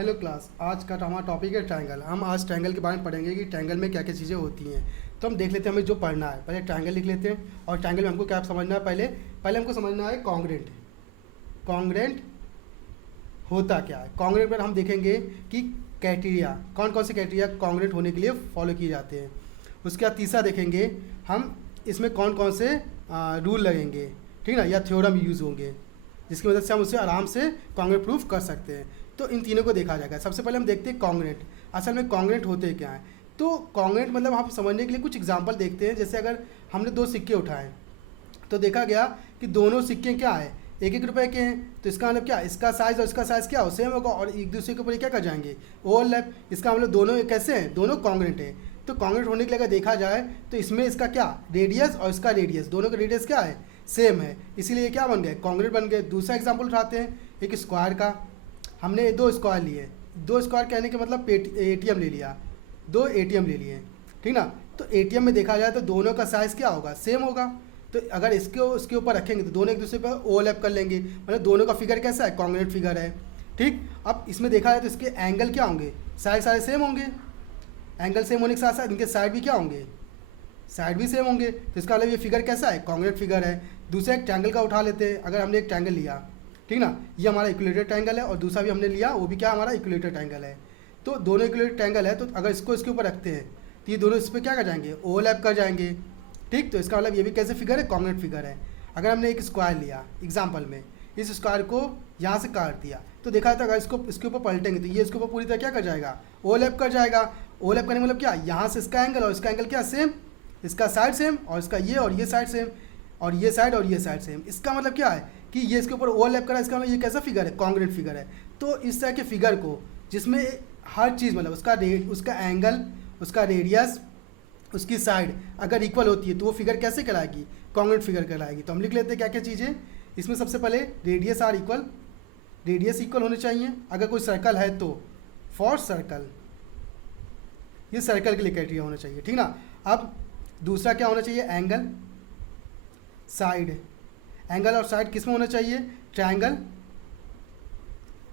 Hello class, आज का हमारा टॉपिक है ट्रायंगल। हम आज ट्रायंगल के बारे में पढ़ेंगे कि ट्रायंगल में क्या क्या चीज़ें होती हैं। तो हम देख लेते हैं हमें जो पढ़ना है। पहले ट्रायंगल लिख लेते हैं और ट्रायंगल में हमको क्या समझना है। पहले पहले हमको समझना है कॉन्ग्रेंट। कॉन्ग्रेंट होता क्या है। कॉन्ग्रेंट पर हम देखेंगे कि क्राइटेरिया कौन कौन से क्राइटेरिया कॉन्ग्रेंट होने के लिए फॉलो किए जाते हैं। उसके बाद तीसरा देखेंगे हम इसमें कौन कौन से रूल लगेंगे, ठीक ना, या थ्योरम यूज़ होंगे जिसकी मदद से हम उसे आराम से कॉन्ग्रेंट प्रूफ कर सकते हैं। तो इन तीनों को देखा जाएगा। सबसे पहले हम देखते हैं कॉन्ग्रेंट। असल में कॉन्ग्रेंट होते क्या हैं। तो कॉन्ग्रेंट मतलब हम समझने के लिए कुछ एग्जांपल देखते हैं। जैसे अगर हमने दो सिक्के उठाए तो देखा गया कि दोनों सिक्के क्या है, एक एक रुपए के हैं। तो इसका मतलब क्या, इसका साइज़ और इसका साइज़ क्या हो, सेम होगा और एक दूसरे के ऊपर क्या कर जाएंगे, ओवरलैप। इसका मतलब दोनों कैसे हैं, दोनों कॉन्ग्रेंट हैं। तो कॉन्ग्रेंट होने के लिए अगर देखा जाए तो इसमें इसका क्या रेडियस और इसका रेडियस, दोनों का रेडियस क्या है, सेम है, इसीलिए ये क्या बन गए, कॉन्ग्रेंट बन गए। दूसरा एग्जाम्पल उठाते हैं एक स्क्वायर का। हमने दो स्क्वायर लिए, दो स्क्वायर कहने के मतलब एटीएम ले लिया, दो एटीएम ले लिए, ठीक ना। तो एटीएम में देखा जाए तो दोनों का साइज़ क्या होगा, सेम होगा। तो अगर इसके ऊपर रखेंगे तो दोनों एक दूसरे पर ओवरलैप कर लेंगे, मतलब दोनों का फिगर कैसा है, कॉन्ग्रेंट फिगर है, ठीक। अब इसमें देखा जाए तो इसके एंगल क्या होंगे, साइड सारे सेम होंगे। एंगल सेम होने के साथ साथ इनके साइड भी क्या होंगे, साइड भी सेम होंगे। तो इसका मतलब ये फिगर कैसा है, कॉन्ग्रेंट फिगर है। दूसरा एक ट्रायंगल का उठा लेते हैं। अगर हमने एक ट्रायंगल लिया, ठीक ना, ये हमारा इक्विलेटरल ट्रायंगल है और दूसरा भी हमने लिया, वो भी क्या हमारा इक्विलेटरल ट्रायंगल है। तो दोनों इक्विलेटरल ट्रायंगल है, तो अगर इसको इसके ऊपर रखते हैं तो ये दोनों इस पर क्या कर जाएंगे, ओवरलैप कर जाएंगे, ठीक। तो इसका मतलब ये भी कैसे फिगर है, कॉन्ग्रेंट फिगर है। अगर हमने एक स्क्वायर लिया एग्जाम्पल में, इस स्क्वायर को यहाँ से काट दिया तो देखा था अगर इसके ऊपर पलटेंगे तो ये इसके ऊपर पूरी तरह क्या कर जाएगा, ओवरलैप कर जाएगा। ओवरलैप करने मतलब क्या, यहाँ से इसका एंगल और इसका एंगल क्या सेम, इसका साइड सेम और इसका ये और ये साइड सेम और ये साइड और ये साइड सेम। इसका मतलब क्या है कि ये इसके ऊपर ओवरलैप करा, इसका मतलब ये कैसा फिगर है, कॉन्ग्रेंट फिगर है। तो इस तरह के फिगर को जिसमें हर चीज़ मतलब उसका एंगल, उसका रेडियस, उसकी साइड अगर इक्वल होती है तो वो फिगर कैसे कहलाएगी, कॉन्ग्रेंट फिगर कहलाएगी। तो हम लिख लेते हैं क्या क्या चीज़ें इसमें। सबसे पहले radius are equal, radius equal होने चाहिए। अगर कोई सर्कल है तो फॉर सर्कल, ये सर्कल के लिए क्राइटेरिया होना चाहिए, ठीक ना। अब दूसरा क्या होना चाहिए, एंगल, साइड। एंगल और साइड किस में होना चाहिए, ट्रायंगल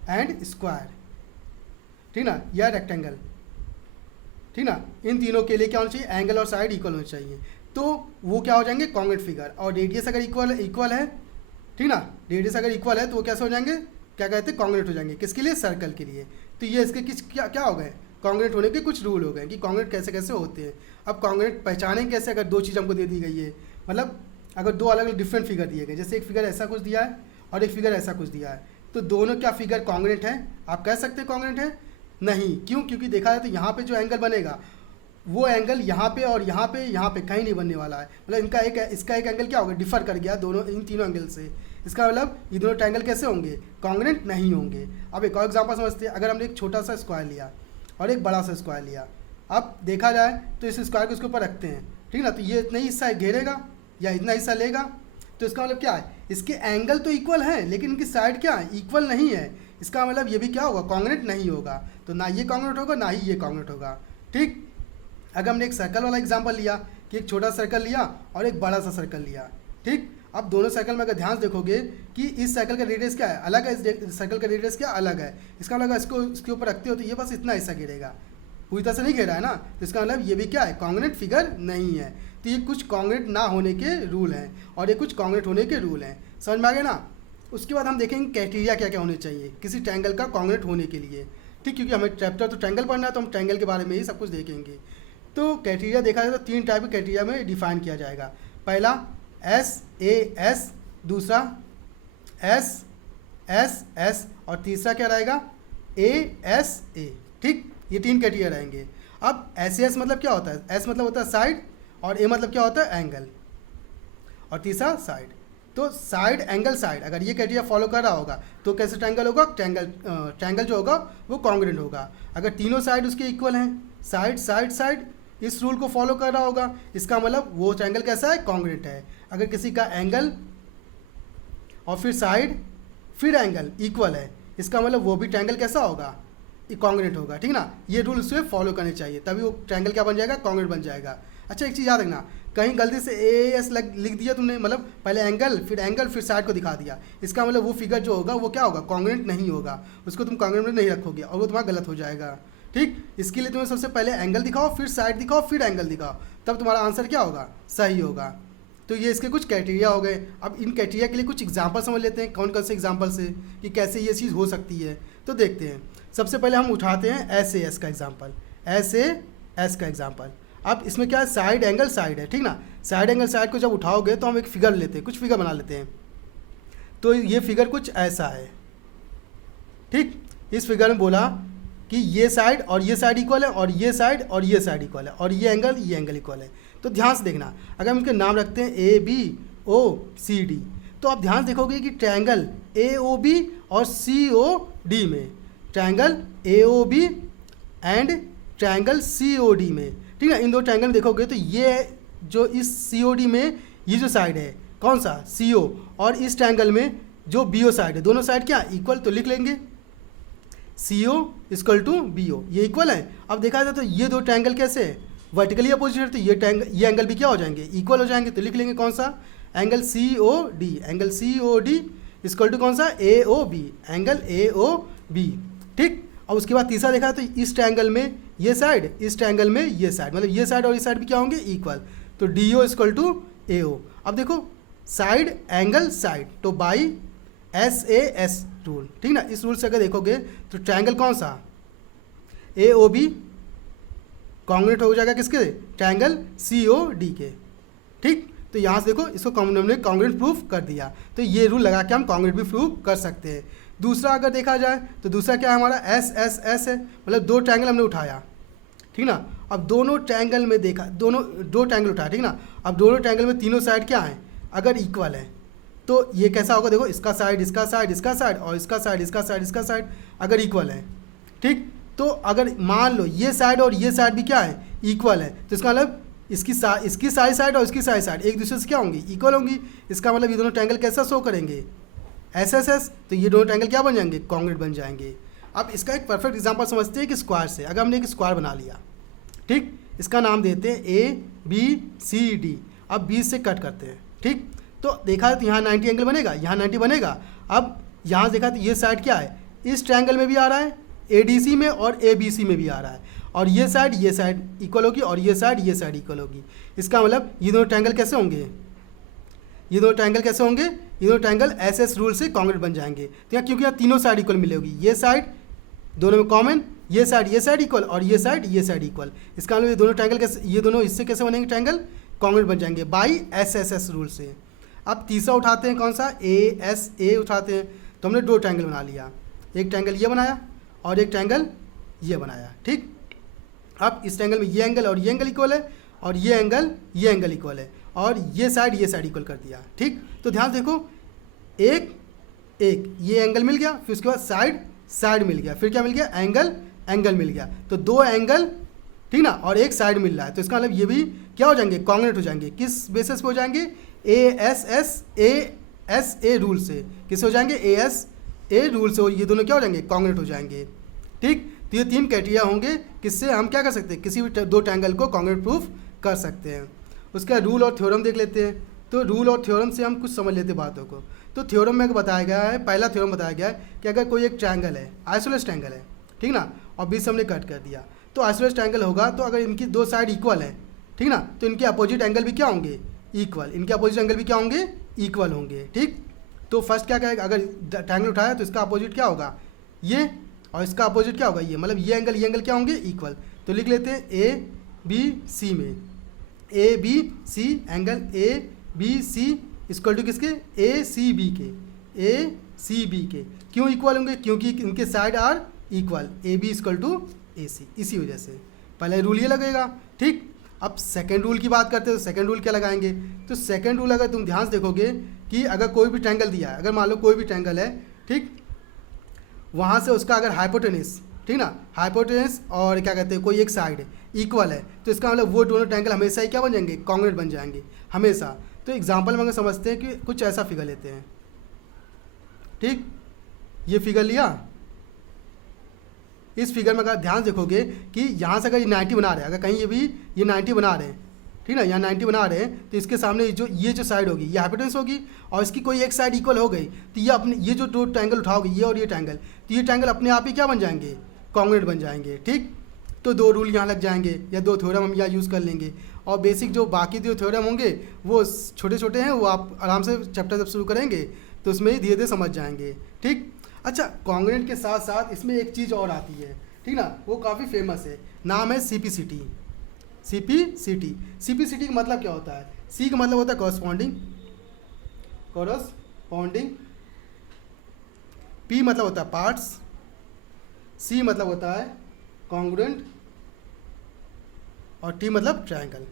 एंड स्क्वायर, ठीक ना, या रेक्टेंगल, ठीक ना। इन तीनों के लिए क्या होना चाहिए, एंगल और साइड इक्वल होना चाहिए। तो वो क्या हो जाएंगे, कॉन्ग्रेंट फिगर। और रेडियस अगर इक्वल है, ठीक ना, रेडियस अगर इक्वल है तो वो कैसे हो जाएंगे, क्या कहते हैं, कॉन्ग्रेंट हो जाएंगे। किसके लिए, सर्कल के लिए। तो ये इसके क्या हो गए, कॉन्ग्रेंट होने के कुछ रूल हो गए कि कॉन्ग्रेंट कैसे कैसे होते हैं। अब कॉन्ग्रेंट पहचानें कैसे, अगर दो चीज़ हमको दे दी गई है, मतलब अगर दो अलग अलग डिफरेंट फिगर दिए गए, जैसे एक फिगर ऐसा कुछ दिया है और एक फिगर ऐसा कुछ दिया है, तो दोनों क्या फिगर कॉन्ग्रेंट है, आप कह सकते हैं कॉन्ग्रेंट है, नहीं। क्यों, क्योंकि देखा जाए तो यहाँ पे जो एंगल बनेगा वो एंगल यहाँ पे और यहाँ पे कहीं नहीं बनने वाला है। मतलब इसका एक एंगल क्या होगा, डिफर कर गया दोनों, इन तीनों एंगल से। इसका मतलब ये दोनों ट्रायंगल कैसे होंगे, कॉन्ग्रेंट नहीं होंगे। अब एक और एग्जांपल समझते हैं। अगर हमने एक छोटा सा स्क्वायर लिया और एक बड़ा सा स्क्वायर लिया, अब देखा जाए तो इस स्क्वायर को इसके ऊपर रखते हैं, ठीक ना, तो ये इतना ही हिस्सा घेरेगा या इतना हिस्सा लेगा। तो इसका मतलब क्या है, इसके एंगल तो इक्वल है लेकिन इनकी साइड क्या है, इक्वल नहीं है। इसका मतलब ये भी क्या होगा, कॉन्ग्रेंट नहीं होगा। तो ना ये कॉन्ग्रेंट होगा ना ही ये कॉन्ग्रेंट होगा, ठीक। अगर हमने एक सर्कल वाला एग्जांपल लिया कि एक छोटा सर्कल लिया और एक बड़ा सा सर्कल लिया, ठीक। अब दोनों सर्कल में अगर ध्यान देखोगे कि इस सर्कल का रेडियस क्या है, अलग है, इस सर्कल का रेडियस क्या अलग है। इसका मतलब इसको इसके ऊपर रखते हो तो ये बस इतना हिस्सा गिरेगा, पूरी तरह से नहीं घेरा है ना। तो इसका मतलब ये भी क्या है, कॉन्ग्रेंट फिगर नहीं है। तो ये कुछ कॉन्ग्रेंट ना होने के रूल हैं और ये कुछ कॉन्ग्रेंट होने के रूल हैं, समझ में आ गया ना। उसके बाद हम देखेंगे क्राइटेरिया क्या क्या होने चाहिए किसी ट्रायंगल का कॉन्ग्रेंट होने के लिए, ठीक। क्योंकि हमें चैप्टर तो ट्रायंगल पढ़ना है तो हम ट्रायंगल के बारे में ही सब कुछ देखेंगे। तो क्राइटेरिया देखा जाए तो तीन टाइप के क्राइटेरिया में डिफाइन किया जाएगा। पहला SAS, दूसरा SSS और तीसरा क्या रहेगा, ASA, ठीक। ये तीन क्राइटेरिया रहेंगे। अब SAS मतलब क्या होता है, S मतलब होता है साइड और A मतलब क्या होता है, एंगल, और तीसरा साइड। तो साइड, एंगल, साइड, अगर ये क्राइटेरिया फॉलो कर रहा होगा तो कैसे ट्रायंगल होगा, ट्रायंगल जो होगा वो कॉन्ग्रेंट होगा। अगर तीनों साइड उसके इक्वल हैं, साइड साइड साइड, इस रूल को फॉलो कर रहा होगा, इसका मतलब वो ट्रायंगल कैसा है, कॉन्ग्रेंट है। अगर किसी का एंगल और फिर साइड फिर एंगल इक्वल है, इसका मतलब वो भी ट्रायंगल कैसा होगा, कॉन्ग्रेंट होगा, ठीक ना। ये रूल उससे फॉलो करने चाहिए, तभी वो ट्रायंगल क्या बन जाएगा, कॉन्ग्रेंट बन जाएगा। अच्छा एक चीज़ याद रखना, कहीं गलती से ए एस लिख दिया तुमने, मतलब पहले एंगल फिर साइड को दिखा दिया, इसका मतलब वो फिगर जो होगा वो क्या होगा, कॉन्ग्रुएंट नहीं होगा, उसको तुम कॉन्ग्रुएंट में नहीं रखोगे और वो तुम्हारा गलत हो जाएगा। ठीक, इसके लिए तुम्हें सबसे पहले एंगल दिखाओ, फिर साइड दिखाओ, फिर एंगल दिखाओ, तब तुम्हारा आंसर क्या होगा, सही होगा। तो ये इसके कुछ क्राइटेरिया हो गए। अब इन क्राइटेरिया के लिए कुछ एग्जांपल समझ लेते हैं, कौन कौन से एग्जांपल से कि कैसे ये चीज़ हो सकती है। तो देखते हैं, सबसे पहले हम उठाते हैं SAS का एग्जांपल, SAS का एग्जांपल। अब इसमें क्या है, साइड एंगल साइड है, ठीक ना। साइड एंगल साइड को जब उठाओगे तो हम एक फिगर लेते हैं, कुछ फिगर बना लेते हैं। तो ये फिगर कुछ ऐसा है, ठीक। इस फिगर में बोला कि ये साइड और ये साइड इक्वल है, और ये साइड और ये साइड इक्वल है, और ये एंगल इक्वल है। तो ध्यान से देखना, अगर हम इनके नाम रखते हैं ABOCD, तो आप ध्यान से देखोगे कि ट्रायंगल AOB और COD में, triangle AOB and triangle COD में, ठीक है, इन दो ट्रायंगल में देखोगे तो ये जो इस COD में ये जो साइड है कौन सा, CO, और इस ट्रायंगल में जो BO साइड है, दोनों साइड क्या इक्वल, तो लिख लेंगे CO इक्वल टू BO, ये इक्वल है। अब देखा जाए तो ये दो ट्रायंगल कैसे है, वर्टिकली अपोजिट है, तो ये एंगल भी क्या हो जाएंगे, इक्वल हो जाएंगे। तो लिख लेंगे कौन सा, एंगल COD इक्वल टू कौन सा, AOB, एंगल AOB, ठीक। और उसके बाद तीसरा देखा तो इस ट्रायंगल में ये साइड, इस ट्रायंगल में ये साइड, मतलब ये साइड और ये साइड भी क्या होंगे, इक्वल, तो DO इक्वल टू AO। अब देखो साइड एंगल साइड, तो बाई SAS रूल, ठीक ना। इस रूल से अगर देखोगे तो ट्रायंगल कौन सा, AOB कॉन्ग्रुएंट हो जाएगा किसके, ट्रायंगल COD के, ठीक। तो यहाँ से देखो इसको हमने कॉन्ग्रुएंट प्रूफ कर दिया, तो ये रूल लगा के हम कॉन्ग्रुएंट भी प्रूफ कर सकते हैं। दूसरा अगर देखा जाए तो दूसरा क्या है हमारा, SSS है, मतलब दो ट्रायंगल हमने उठाया, ठीक ना। अब दोनों ट्रायंगल में देखा, दो ट्रायंगल उठाया, ठीक ना। अब दोनों ट्रायंगल में तीनों साइड क्या है, अगर इक्वल है तो ये कैसा होगा, देखो इसका साइड इसका साइड इसका साइड और इसका साइड इसका साइड इसका साइड अगर इक्वल है, ठीक। तो अगर मान लो ये साइड और ये साइड भी क्या है, इक्वल है, तो इसका मतलब इसकी सारी साइड और इसकी सारी साइड एक दूसरे से क्या होंगी, इक्वल होंगी। इसका मतलब ये दोनों ट्रायंगल कैसा शो करेंगे, SSS, तो ये दोनों ट्रायंगल क्या बन जाएंगे, कॉन्ग्रुएंट बन जाएंगे। अब इसका एक परफेक्ट एग्जांपल समझते हैं कि स्क्वायर से, अगर हमने एक स्क्वायर बना लिया, ठीक, इसका नाम देते हैं ABCD। अब 20 से कट करते हैं, ठीक। तो देखा तो यहाँ 90 एंगल बनेगा, यहाँ 90 बनेगा। अब यहाँ देखा तो ये साइड क्या है, इस ट्रायंगल में भी आ रहा है, ADC में और ABC में भी आ रहा है, और ये साइड इक्वल होगी, और ये साइड इक्वल होगी। इसका मतलब ये दोनों ट्रायंगल कैसे होंगे, ये दोनों ट्रायंगल SS रूल से कॉन्ग्रुएंट बन जाएंगे। तो यहाँ क्योंकि यहाँ तीनों साइड इक्वल मिलेगी, ये साइड दोनों में कॉमन, ये साइड इक्वल, और ये साइड इक्वल। इसका मतलब ये दोनों ट्रायंगल कैसे, ये दोनों इससे कैसे बनेंगे, ट्रायंगल कॉन्ग्रुएंट बन जाएंगे बाई SSS रूल से। अब तीसरा उठाते हैं कौन सा, ASA उठाते हैं। तो हमने दो ट्रायंगल बना लिया, एक ट्रायंगल ये बनाया और एक ट्रायंगल ये बनाया, ठीक। अब इस ट्रायंगल में ये एंगल और ये एंगल इक्वल है, और ये एंगल इक्वल है, और ये साइड इक्वल कर दिया, ठीक। तो ध्यान देखो, एक ये एंगल मिल गया, फिर उसके बाद साइड मिल गया, फिर क्या मिल गया, एंगल मिल गया। तो दो एंगल, ठीक ना, और एक साइड मिल रहा है, तो इसका मतलब ये भी क्या हो जाएंगे, कॉन्ग्रुएंट हो जाएंगे। किस बेसिस पे हो जाएंगे, ASA रूल से। किससे हो जाएंगे, ASA रूल से, ये दोनों क्या हो जाएंगे, कॉन्ग्रुएंट हो जाएंगे, ठीक। तो ये तीन क्राइटेरिया होंगे, किससे हम क्या कर सकते हैं, किसी भी दो ट्रायंगल को कॉन्ग्रुएंट प्रूफ कर सकते हैं। उसका रूल और थ्योरम देख लेते हैं। तो रूल और थ्योरम से हम कुछ समझ लेते हैं बातों को। तो थ्योरम में बताया गया है, पहला थ्योरम बताया गया है कि अगर कोई एक ट्रायंगल है, आइसोलेस ट्रायंगल है, ठीक ना, और बीच से हमने कट कर दिया, तो आइसोलेस ट्रायंगल होगा, तो अगर इनकी दो साइड इक्वल है, ठीक ना, तो इनके अपोजिट एंगल भी क्या होंगे, इक्वल, इनके अपोजिट एंगल भी क्या होंगे, इक्वल होंगे, ठीक। तो फर्स्ट क्या कहेगा, अगर ट्रायंगल उठाया तो इसका अपोजिट क्या होगा, ये, और इसका अपोजिट क्या होगा, ये, मतलब ये एंगल क्या होंगे, इक्वल। तो लिख लेते हैं ABC में, ABC angle ABC equal to किसके, ACB के। क्यों इक्वल होंगे, क्योंकि इनके side are equal, AB equal to AC, इसी वजह से पहले रूल ये लगेगा, ठीक। अब सेकंड रूल की बात करते हैं, तो सेकंड रूल क्या लगाएंगे, तो सेकंड रूल अगर तुम ध्यान से देखोगे कि अगर कोई भी ट्रायंगल दिया है, अगर मान लो कोई भी ट्रायंगल है, ठीक, वहाँ से उसका अगर हाइपोटेनस, ठीक ना, हाइपोटेनस और क्या कहते हैं कोई एक साइड इक्वल है, तो इसका मतलब वो दोनों ट्रायंगल हमेशा ही क्या बन जाएंगे, कॉन्ग्रुएंट बन जाएंगे हमेशा। तो एग्जांपल में अगर समझते हैं कि कुछ ऐसा फिगर लेते हैं, ठीक, ये फिगर लिया, इस फिगर में अगर ध्यान देखोगे कि यहाँ से अगर ये 90 बना रहे हैं, अगर कहीं ये 90 बना रहे हैं, ठीक ना, यहाँ 90 बना रहे हैं तो इसके सामने ये जो साइड होगी ये हाइपोटेनस होगी और इसकी कोई एक साइड इक्वल हो गई तो ये अपने ये जो दो ट्रायंगल उठाओगे ये और ये ट्रायंगल, तो ये ट्रायंगल अपने आप ही क्या बन जाएंगे, कॉन्ग्रुएंट बन जाएंगे। ठीक, तो 2 रूल यहाँ लग जाएंगे या 2 थ्योरम हम यहाँ यूज़ कर लेंगे और बेसिक जो बाकी जो थ्योरम होंगे वो छोटे छोटे हैं, वो आप आराम से चैप्टर जब शुरू करेंगे तो उसमें ही धीरे धीरे समझ जाएंगे। ठीक, अच्छा कॉन्ग्रुएंट के साथ साथ इसमें एक चीज़ और आती है, ठीक ना, वो काफ़ी फेमस है, नाम है CPCT। CPCT, CPCT का मतलब क्या होता है? C का मतलब होता है कॉरस्पॉन्डिंग, P मतलब होता है पार्ट्स, C मतलब होता है कॉन्ग्रुएंट और T मतलब ट्रायंगल।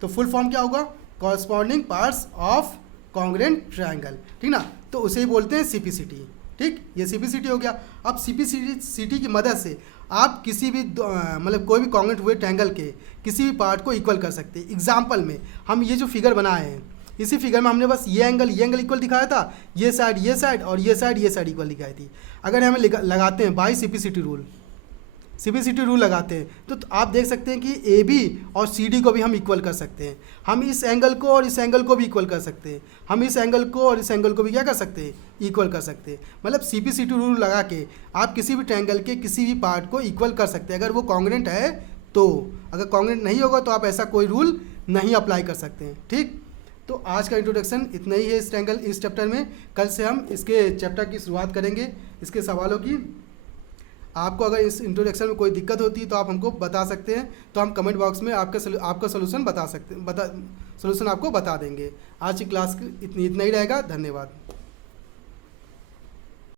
तो फुल फॉर्म क्या होगा? Corresponding parts of congruent triangle, ठीक ना, तो उसे ही बोलते हैं CPCT। ठीक, ये CPCT हो गया। अब CPCT की मदद से आप किसी भी मतलब कोई भी कॉन्ग्रुएंट हुए ट्रायंगल के किसी भी पार्ट को इक्वल कर सकते हैं। एग्जाम्पल में हम ये जो फिगर बनाए हैं, इसी फिगर में हमने बस ये एंगल इक्वल दिखाया था, ये साइड और ये साइड इक्वल दिखाई थी। अगर हमें लगाते हैं बाई CPCT रूल लगाते हैं तो आप देख सकते हैं कि AB और CD को भी हम इक्वल कर सकते हैं। हम इस एंगल को और इस एंगल को भी इक्वल कर सकते हैं। हम इस एंगल को और इस एंगल को भी क्या कर सकते हैं? इक्वल कर सकते हैं। मतलब CPCT रूल लगा के आप किसी भी ट्रायंगल के किसी भी पार्ट को इक्वल कर सकते हैं अगर वो कॉन्ग्रुएंट है तो। अगर कॉन्ग्रुएंट नहीं होगा तो आप ऐसा कोई रूल नहीं अप्लाई कर सकते हैं। ठीक, तो आज का इंट्रोडक्शन इतना ही है इस चैप्टर में। कल से हम इसके चैप्टर की शुरुआत करेंगे, इसके सवालों की। आपको अगर इस इंट्रोडक्शन में कोई दिक्कत होती है तो आप हमको बता सकते हैं, तो हम कमेंट बॉक्स में आपका सोल्यूशन सोल्यूशन आपको बता देंगे। आज की क्लास इतना ही रहेगा। धन्यवाद।